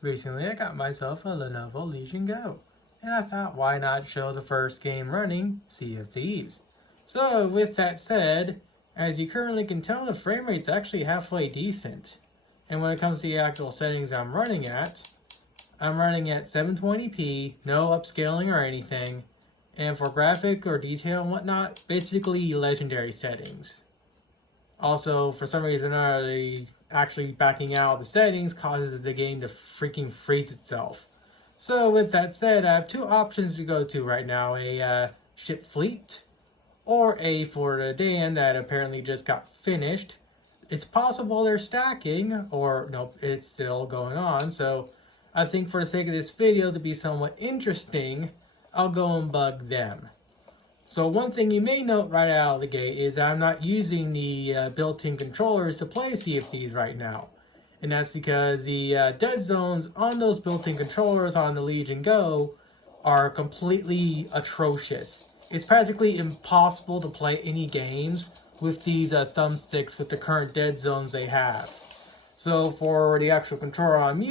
Recently I got myself a Lenovo Legion Go, and I thought why not show the first game running, Sea of Thieves. So with that said, as you currently can tell, the frame rate's actually halfway decent. And when it comes to the actual settings I'm running at 720p, no upscaling or anything, and for graphic or detail and whatnot, basically legendary settings. Also, for some reason or other, actually backing out of the settings causes the game to freaking freeze itself. So with that said, I have two options to go to right now. A ship fleet or a Florida dam that apparently just got finished. It's possible they're stacking, or nope, it's still going on. So I think for the sake of this video to be somewhat interesting, I'll go and bug them. So one thing you may note right out of the gate is that I'm not using the built-in controllers to play Sea of Thieves right now. And that's because the dead zones on those built-in controllers on the Legion Go are completely atrocious. It's practically impossible to play any games with these thumbsticks with the current dead zones they have. So for the actual controller I'm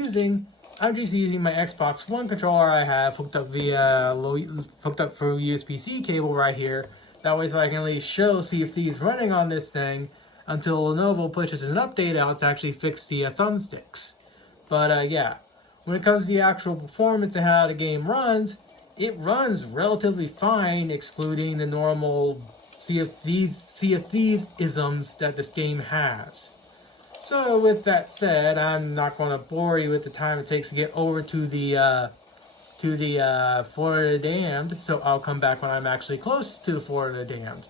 just using my Xbox One controller I have hooked up through USB-C cable right here. That way so I can at least show Sea of Thieves running on this thing until Lenovo pushes an update out to actually fix the thumbsticks. But yeah, when it comes to the actual performance and how the game runs, it runs relatively fine, excluding the normal Sea of Thieves isms that this game has. So with that said, I'm not going to bore you with the time it takes to get over to the Florida Damned, so I'll come back when I'm actually close to the Florida Damned.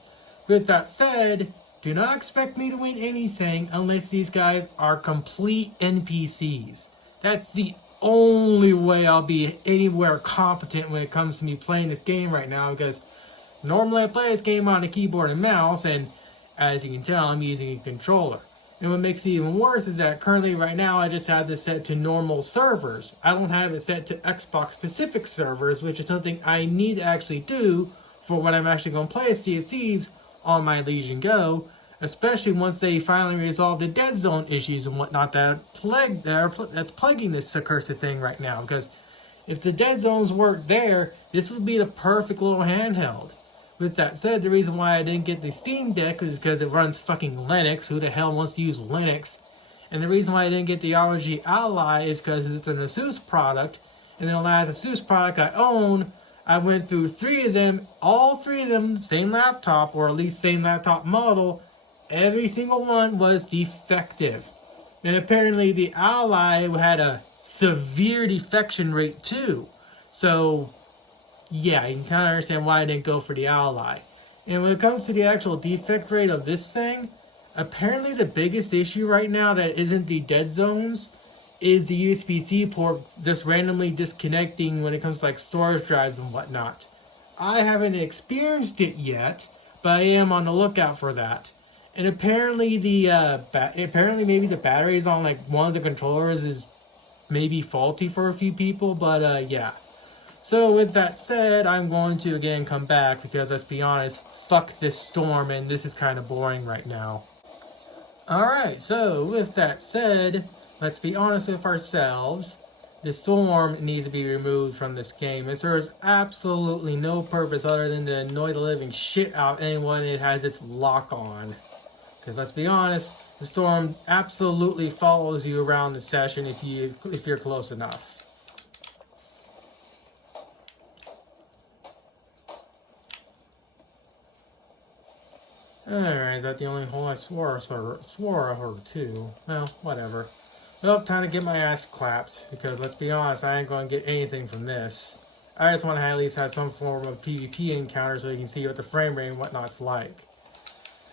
With that said, do not expect me to win anything unless these guys are complete NPCs. That's the only way I'll be anywhere competent when it comes to me playing this game right now, because normally I play this game on a keyboard and mouse, and as you can tell, I'm using a controller. And what makes it even worse is that currently right now I just have this set to normal servers. I don't have it set to Xbox specific servers, which is something I need to actually do for when I'm actually going to play Sea of Thieves on my Legion Go, especially once they finally resolve the dead zone issues and whatnot that's plaguing this accursed thing right now. Because if the dead zones work there, this would be the perfect little handheld. With that said, the reason why I didn't get the Steam Deck is because it runs fucking Linux. Who the hell wants to use Linux? And the reason why I didn't get the ROG Ally is because it's an Asus product. And the last Asus product I own, I went through all three of them, same laptop, or at least same laptop model. Every single one was defective. And apparently the Ally had a severe defection rate too. So yeah, you can kind of understand why I didn't go for the Ally. And when it comes to the actual defect rate of this thing, apparently the biggest issue right now that isn't the dead zones is the USB-C port just randomly disconnecting when it comes to like storage drives and whatnot. I haven't experienced it yet, but I am on the lookout for that. And apparently maybe the batteries on like one of the controllers is maybe faulty for a few people, but yeah. So with that said, I'm going to again come back because let's be honest, fuck this storm and this is kind of boring right now. Alright, so with that said, let's be honest with ourselves. The storm needs to be removed from this game. It serves absolutely no purpose other than to annoy the living shit out of anyone it has its lock on. Because let's be honest, the storm absolutely follows you around the session if you're close enough. Alright, is that the only hole? I swore I heard too. Well, whatever. Well, time to get my ass clapped, because let's be honest, I ain't going to get anything from this. I just want to at least have some form of PvP encounter so you can see what the frame rate and whatnot's like.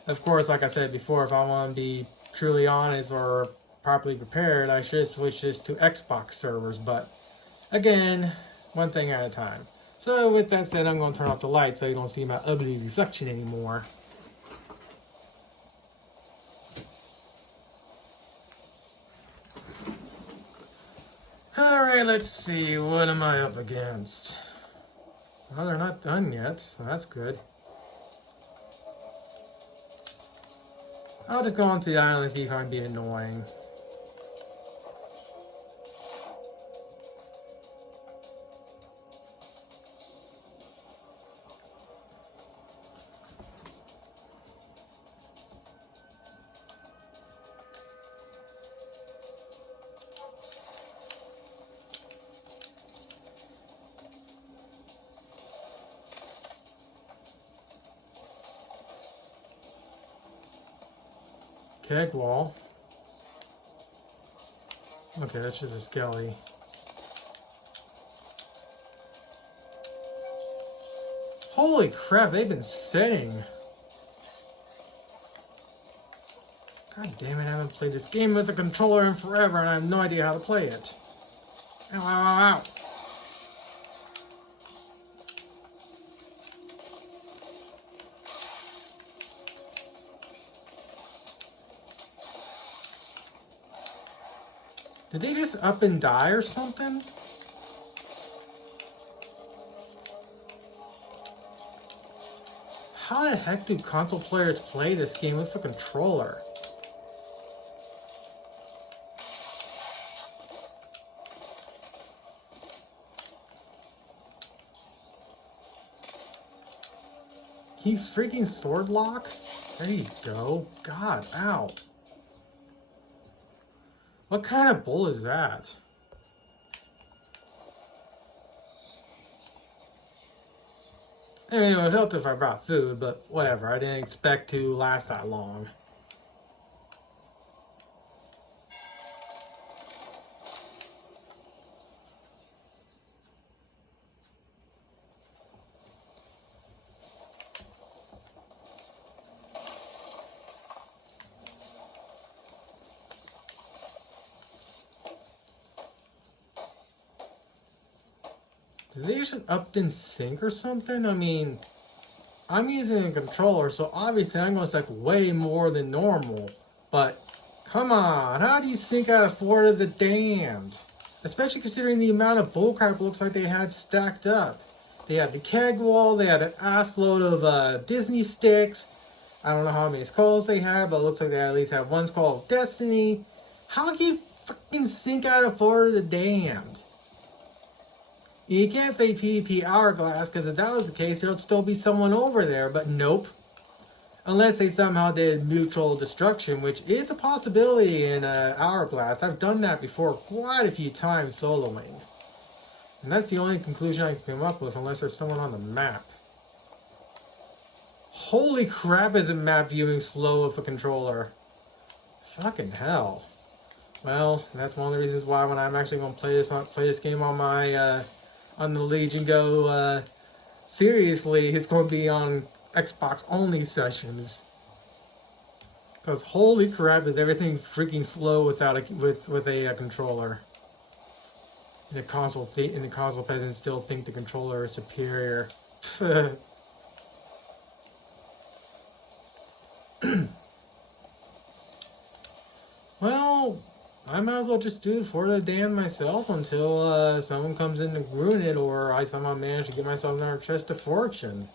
Of course, like I said before, if I want to be truly honest or properly prepared, I should switch this to Xbox servers, but again, one thing at a time. So with that said, I'm going to turn off the light so you don't see my ugly reflection anymore. Alright, let's see, what am I up against? Well, they're not done yet, so that's good. I'll just go onto the island and see if I can be annoying. keg wall. Okay, that's just a skelly. Holy crap, they've been sitting. God damn it, I haven't played this game with a controller in forever and I have no idea how to play it. Ow, ow, ow, ow. Did they just up and die or something? How the heck do console players play this game with a controller? Can you freaking sword lock? There you go. God, ow. What kind of bull is that? I mean, it would help if I brought food, but whatever. I didn't expect to last that long. Did they just up and sync or something? I mean, I'm using a controller, so obviously I'm going to suck way more than normal. But, come on, how do you sync out of Fort of the Damned? Especially considering the amount of bullcrap looks like they had stacked up. They had the keg wall, they had an ass load of Disney sticks. I don't know how many skulls they had, but it looks like they at least have one skull of Destiny. How can you fucking sync out of Fort of the Damned? You can't say PvP Hourglass, because if that was the case, there would still be someone over there, but nope. Unless they somehow did mutual destruction, which is a possibility in Hourglass. I've done that before quite a few times soloing. And that's the only conclusion I can come up with, unless there's someone on the map. Holy crap, is it map viewing slow with a controller? Fucking hell. Well, that's one of the reasons why when I'm actually going to play this game on my on the Legion Go seriously, it's going to be on Xbox only sessions. Because holy crap, is everything freaking slow without with a controller. And the console peasants still think the controller is superior. Well, I might as well just do it for the damn myself until someone comes in to ruin it, or I somehow manage to get myself another chest of fortune.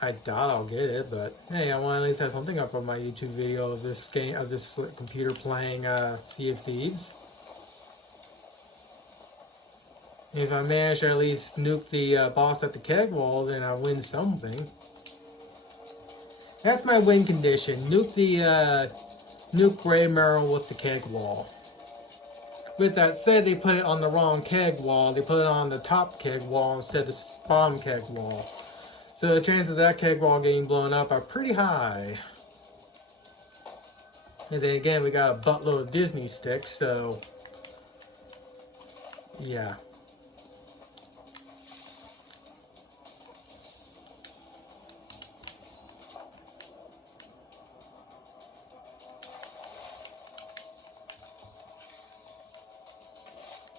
I doubt I'll get it, but hey, I want to at least have something up on my YouTube video of this game, of this computer playing Sea of Thieves. If I manage to at least nuke the boss at the keg wall, then I win something. That's my win condition. Nuke Grey Merrill with the keg wall. With that said, they put it on the wrong keg wall. They put it on the top keg wall instead of the bottom keg wall. So the chances of that keg wall getting blown up are pretty high. And then again, we got a buttload of Disney sticks, so yeah.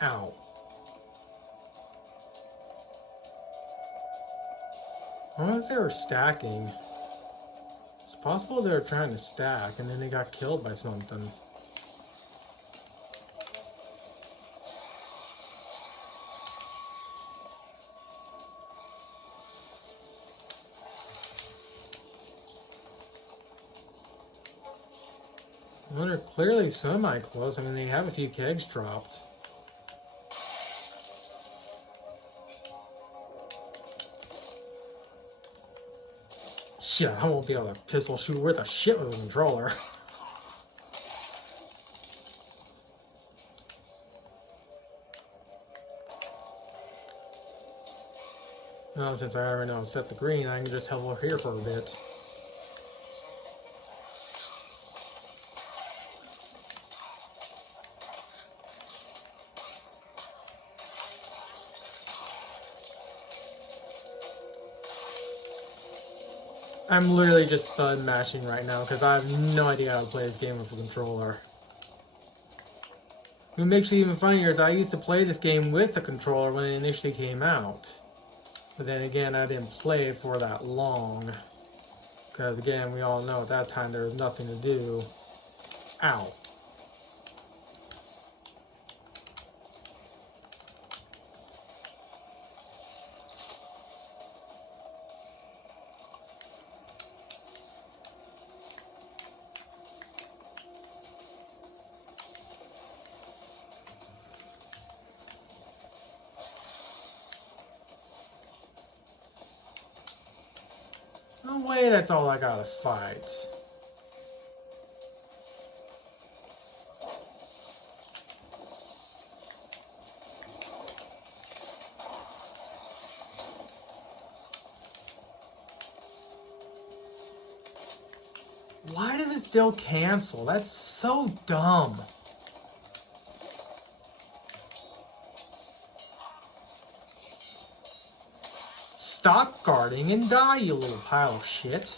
Ow. I wonder if they were stacking. It's possible they were trying to stack and then they got killed by something. Well, they're clearly semi-close. I mean, they have a few kegs dropped. Shit, I won't be able to pistol shoot worth a shit with a controller. Well, since I already know how to set the green, I can just hover here for a bit. I'm literally just button mashing right now because I have no idea how to play this game with a controller. What makes it even funnier is I used to play this game with a controller when it initially came out. But then again, I didn't play it for that long. Because again, we all know at that time there was nothing to do. Ow. No way that's all I gotta fight. Why does it still cancel? That's so dumb. Stop guarding and die, you little pile of shit.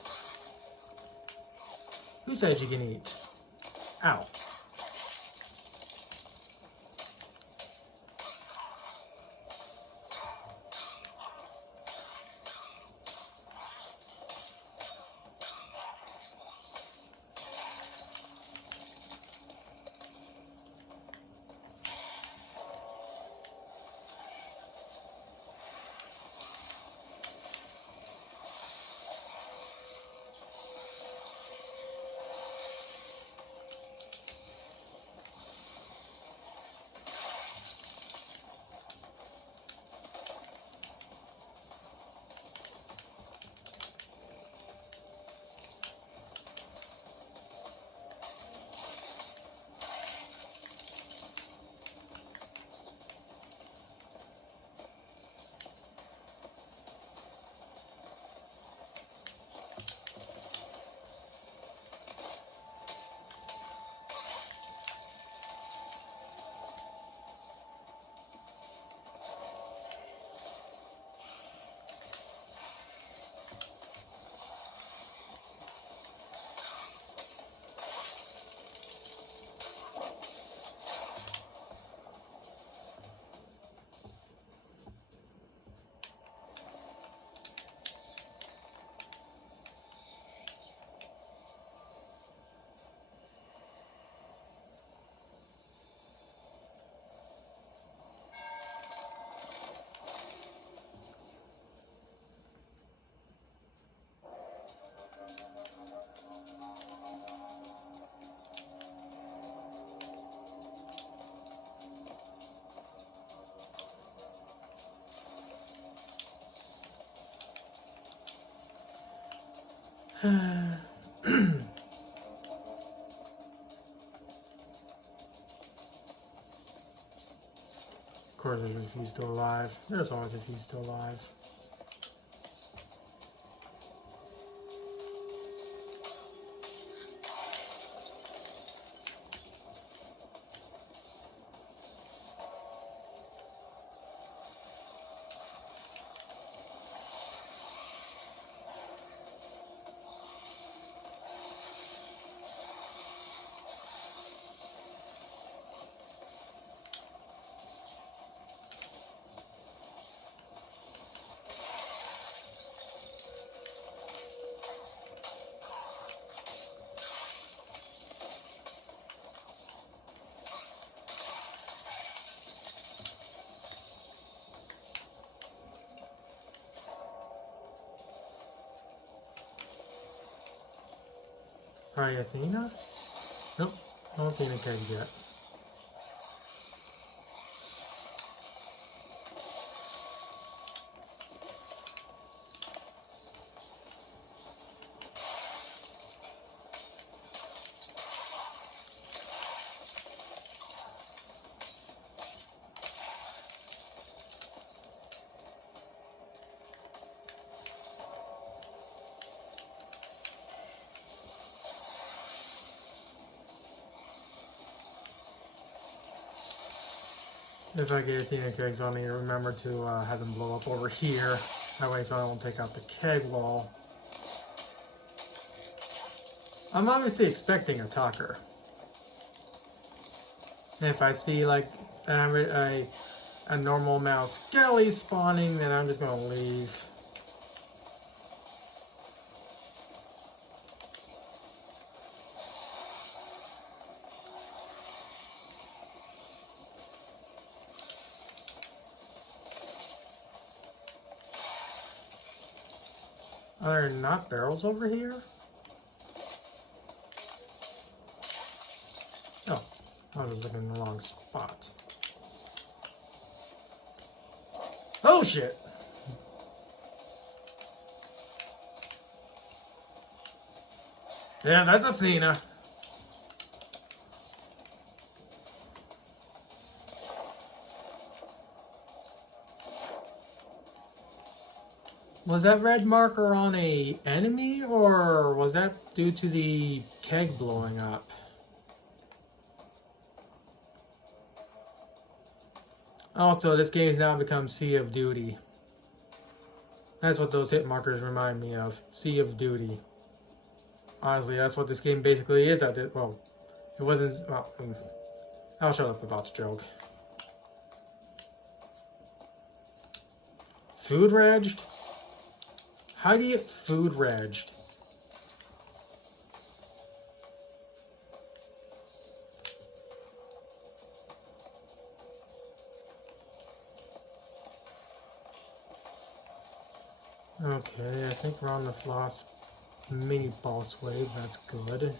Who said you can eat? Ow. Of course, there's if he's still alive. There's always if he's still alive. Probably Athena? Nope, no Athena kegs yet. If I get Athena kegs, I'll need to remember to have them blow up over here. That way so I don't take out the keg wall. I'm obviously expecting a talker. And if I see like a normal mouse skelly spawning, then I'm just gonna leave. Are there not barrels over here? Oh, I was looking in the wrong spot. Oh shit! Yeah, that's Athena. Was that red marker on a enemy, or was that due to the keg blowing up? Also, this game has now become Sea of Duty. That's what those hit markers remind me of. Sea of Duty. Honestly, that's what this game basically is. Well, it wasn't. Well, I'll shut up about the joke. Food regged? How do you get food regged? Okay, I think we're on the floss mini boss wave. That's good.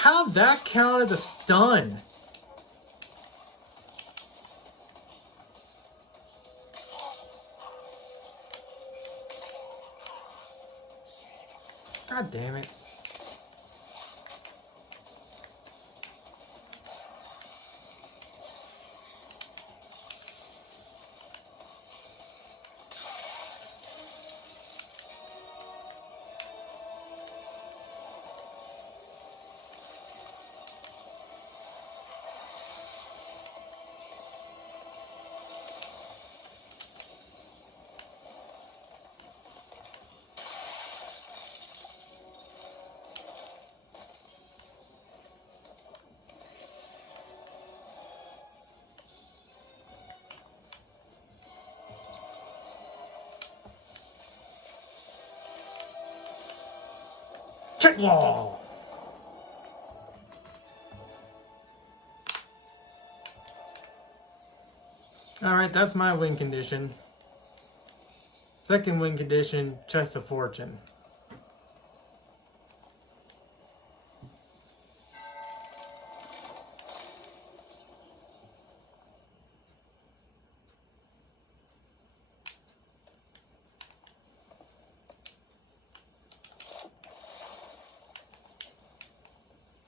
How'd that count as a stun? God damn it. Kick wall! Alright, that's my win condition. Second win condition, Chest of Fortune.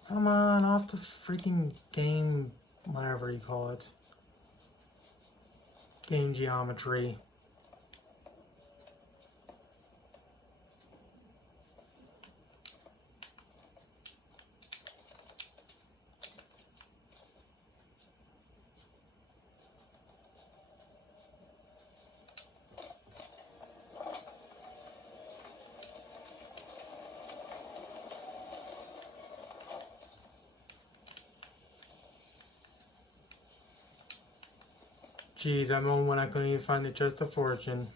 Come on, off the freaking game, whatever you call it. Game geometry. Jeez, that moment when I couldn't even find the Chest of Fortune.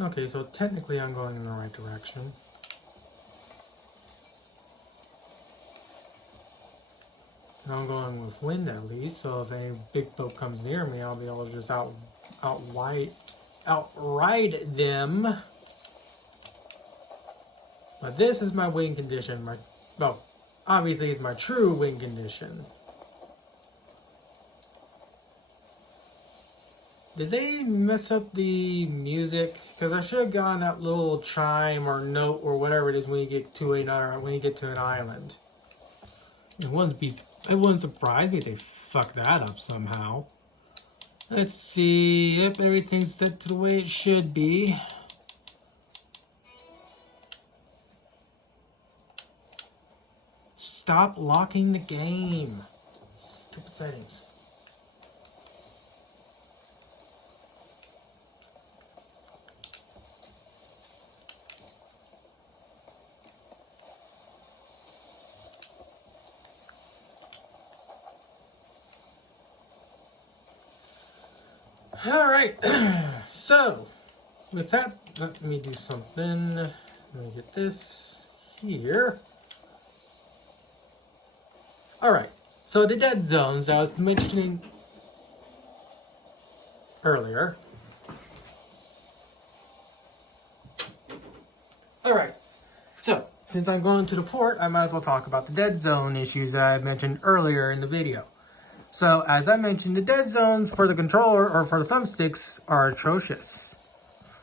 Okay, so technically I'm going in the right direction. I'm going with wind at least, so if any big boat comes near me, I'll be able to just outride them. But this is my wind condition. Well, obviously it's my true wind condition. Did they mess up the music? Because I should have gotten that little chime or note or whatever it is when you get to an island. It wouldn't surprise me if they fuck that up somehow. Let's see. Yep, everything's set to the way it should be. Stop locking the game. Stupid settings. Alright, so with that, let me do something. Let me get this here. Alright, so the dead zones I was mentioning earlier. Alright, so since I'm going to the port, I might as well talk about the dead zone issues that I mentioned earlier in the video. So, as I mentioned, the dead zones for the controller or for the thumbsticks are atrocious.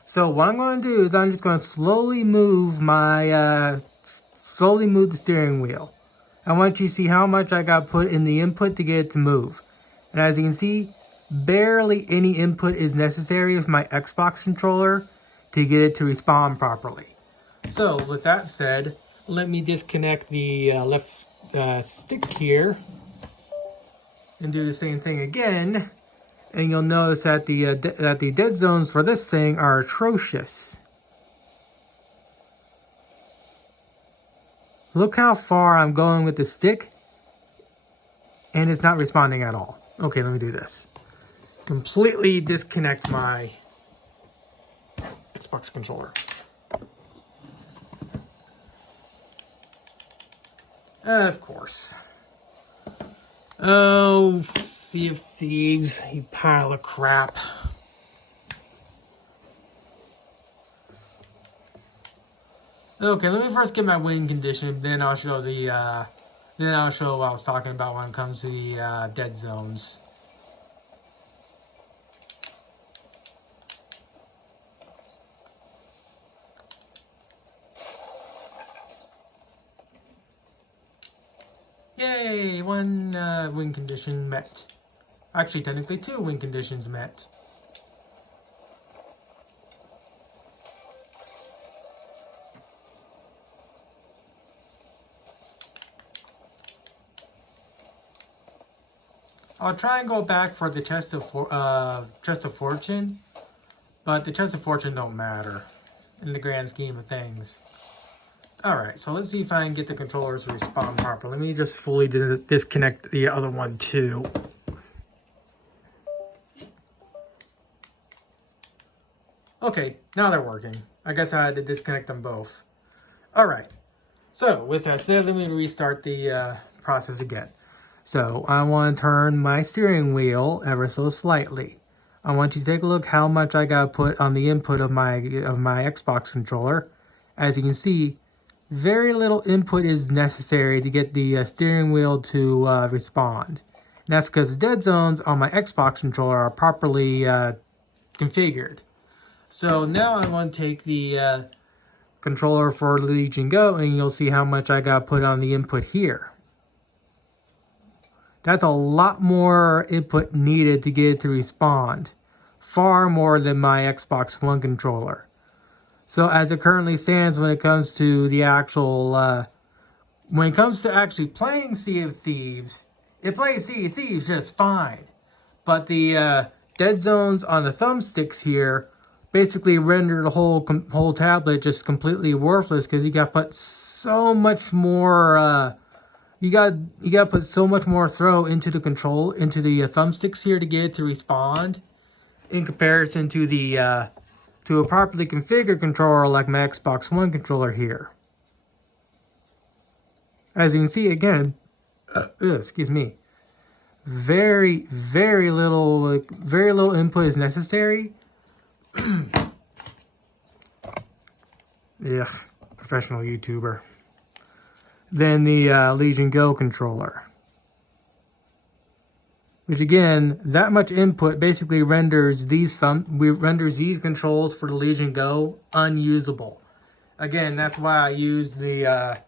So, what I'm going to do is I'm just going to slowly move the steering wheel. I want you to see how much I got put in the input to get it to move. And as you can see, barely any input is necessary with my Xbox controller to get it to respond properly. So, with that said, let me disconnect the left stick here. And do the same thing again, and you'll notice that the dead zones for this thing are atrocious. Look how far I'm going with the stick, and it's not responding at all. Okay, let me do this. Completely disconnect my Xbox controller. Of course. Oh, Sea of Thieves, you pile of crap. Okay, let me first get my wind condition, then I'll show what I was talking about when it comes to the dead zones. Yay, one wind condition met. Actually, technically 2 wind conditions met. I'll try and go back for the chest of fortune, but the chest of fortune don't matter in the grand scheme of things. Alright, so let's see if I can get the controllers to respond properly. Let me just fully disconnect the other one too. Okay, now they're working. I guess I had to disconnect them both. Alright, so with that said, let me restart the process again. So I want to turn my steering wheel ever so slightly. I want you to take a look how much I got put on the input of my Xbox controller. As you can see, very little input is necessary to get the steering wheel to respond. And that's because the dead zones on my Xbox controller are properly configured. So now I want to take the controller for Legion Go, and you'll see how much I got put on the input here. That's a lot more input needed to get it to respond. Far more than my Xbox One controller. So as it currently stands when it comes to the actual, when it comes to actually playing Sea of Thieves, it plays Sea of Thieves just fine. But the dead zones on the thumbsticks here basically render the whole tablet just completely worthless because you got put so much more, you got put so much more throw into the thumbsticks here to get it to respond in comparison to the to a properly configured controller like my Xbox One controller here. As you can see, again, excuse me, very little input is necessary. Ugh, professional YouTuber. Then the Legion Go controller, which again, that much input basically renders these controls for the Legion Go unusable. Again, that's why I used the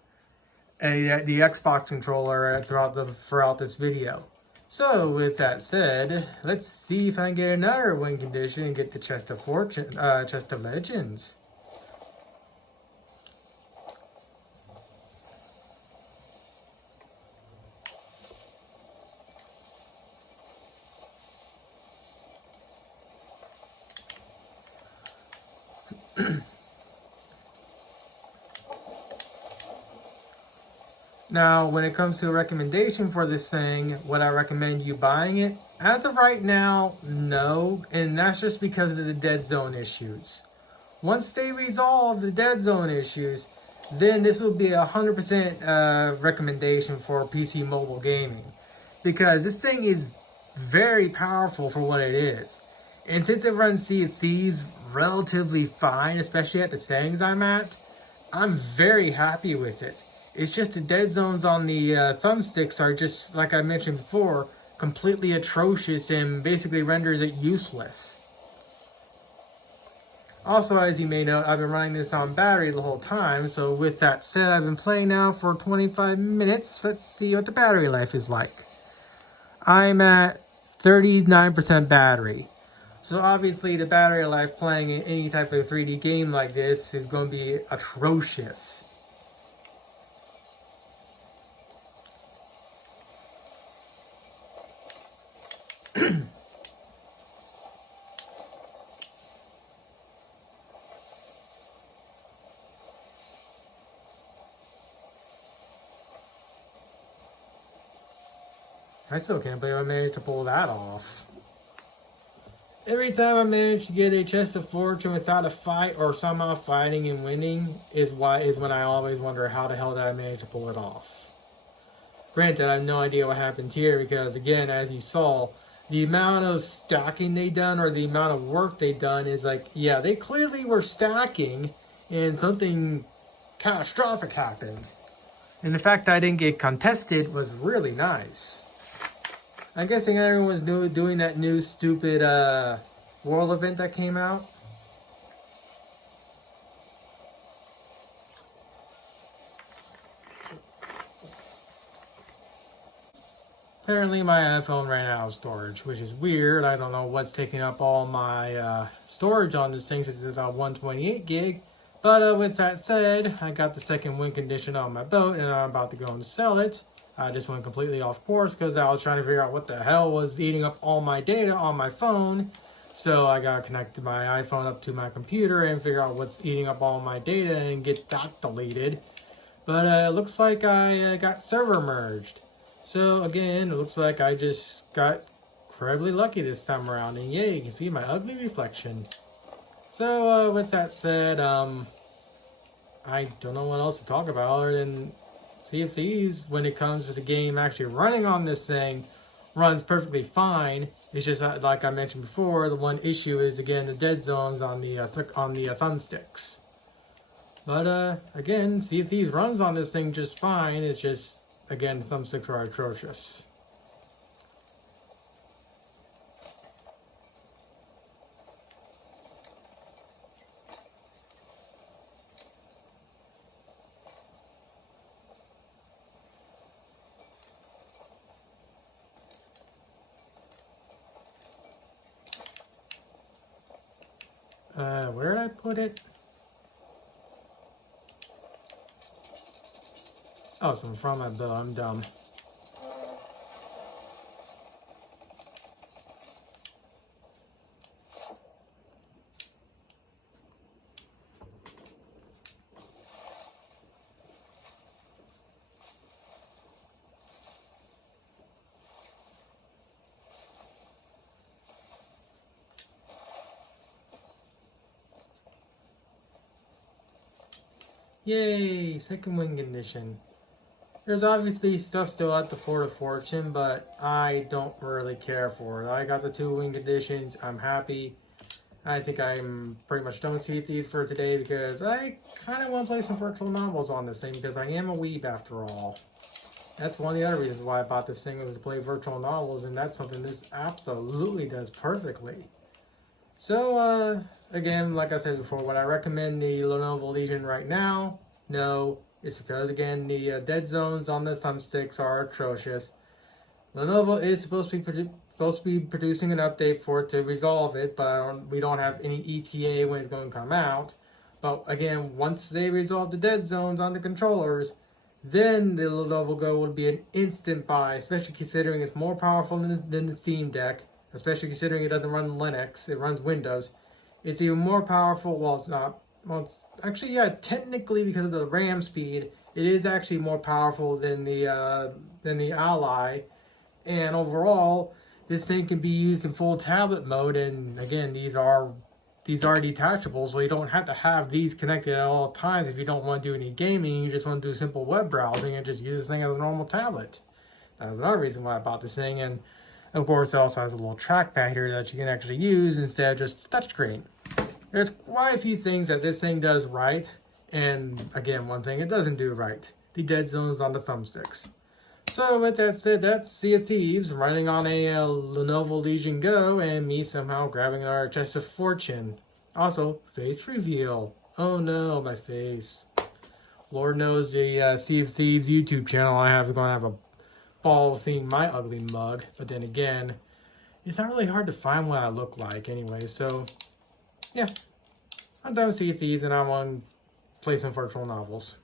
Xbox controller throughout this video. So with that said, let's see if I can get another win condition and get the Chest of Fortune, Chest of Legends. Now, when it comes to a recommendation for this thing, would I recommend you buying it? As of right now, no, and that's just because of the dead zone issues. Once they resolve the dead zone issues, then this will be a 100% recommendation for PC mobile gaming. Because this thing is very powerful for what it is. And since it runs Sea of Thieves relatively fine, especially at the settings I'm at, I'm very happy with it. It's just the dead zones on the thumbsticks are just, like I mentioned before, completely atrocious and basically renders it useless. Also, as you may know, I've been running this on battery the whole time, so with that said, I've been playing now for 25 minutes. Let's see what the battery life is like. I'm at 39% battery. So obviously the battery life playing in any type of 3D game like this is going to be atrocious. I still can't believe I managed to pull that off. Every time I manage to get a Chest of Fortune without a fight or somehow fighting and winning is when I always wonder how the hell did I manage to pull it off. Granted, I have no idea what happened here because, again, as you saw, the amount of stacking they done or the amount of work they done is like, yeah, they clearly were stacking and something catastrophic happened. And the fact that I didn't get contested was really nice. I'm guessing everyone's doing that new stupid world event that came out. Apparently my iPhone ran out of storage, which is weird. I don't know what's taking up all my storage on this thing since it's on 128 gig. But with that said, I got the second win condition on my boat and I'm about to go and sell it. I just went completely off course because I was trying to figure out what the hell was eating up all my data on my phone. So I got to connect my iPhone up to my computer and figure out what's eating up all my data and get that deleted. But it looks like I got server merged. So again, it looks like I just got incredibly lucky this time around. And yeah, you can see my ugly reflection. So with that said, I don't know what else to talk about other than Sea of Thieves, when it comes to the game actually running on this thing, runs perfectly fine. It's just like I mentioned before, the one issue is again the dead zones on the thumbsticks. But again, Sea of Thieves runs on this thing just fine. It's just again the thumbsticks are atrocious. Where did I put it? Oh, it's in front of my bill. I'm dumb. Yay! Second win condition. There's obviously stuff still at the Fort of Fortune, but I don't really care for it. I got the 2 win conditions. I'm happy. I think I'm pretty much done with Sea of Thieves for today because I kind of want to play some virtual novels on this thing because I am a weeb after all. That's one of the other reasons why I bought this thing was to play virtual novels, and that's something this absolutely does perfectly. So, again, like I said before, would I recommend the Lenovo Legion right now? No, it's because, again, the dead zones on the thumbsticks are atrocious. Lenovo is supposed to be producing an update for it to resolve it, but we don't have any ETA when it's going to come out. But again, once they resolve the dead zones on the controllers, then the Lenovo Go would be an instant buy, especially considering it's more powerful than the Steam Deck, especially considering it doesn't run Linux, it runs Windows. It's even more powerful, well, it's not, well, it's actually, yeah, technically because of the RAM speed, it is actually more powerful than the Ally, and overall, this thing can be used in full tablet mode, and again, these are detachable, so you don't have to have these connected at all times if you don't want to do any gaming. You just want to do simple web browsing and just use this thing as a normal tablet. That's another reason why I bought this thing, and of course it also has a little trackpad here that you can actually use instead of just touchscreen. There's quite a few things that this thing does right, and again, one thing it doesn't do right: the dead zones on the thumbsticks. So with that said, that's Sea of Thieves running on a Lenovo Legion Go, and me somehow grabbing our chest of fortune. Also, face reveal. Oh no, my face. Lord knows the Sea of Thieves YouTube channel I have is going to have a ball seeing my ugly mug. But then again, it's not really hard to find what I look like anyway. So, yeah. I'm done with Sea of Thieves and I want to play some virtual novels.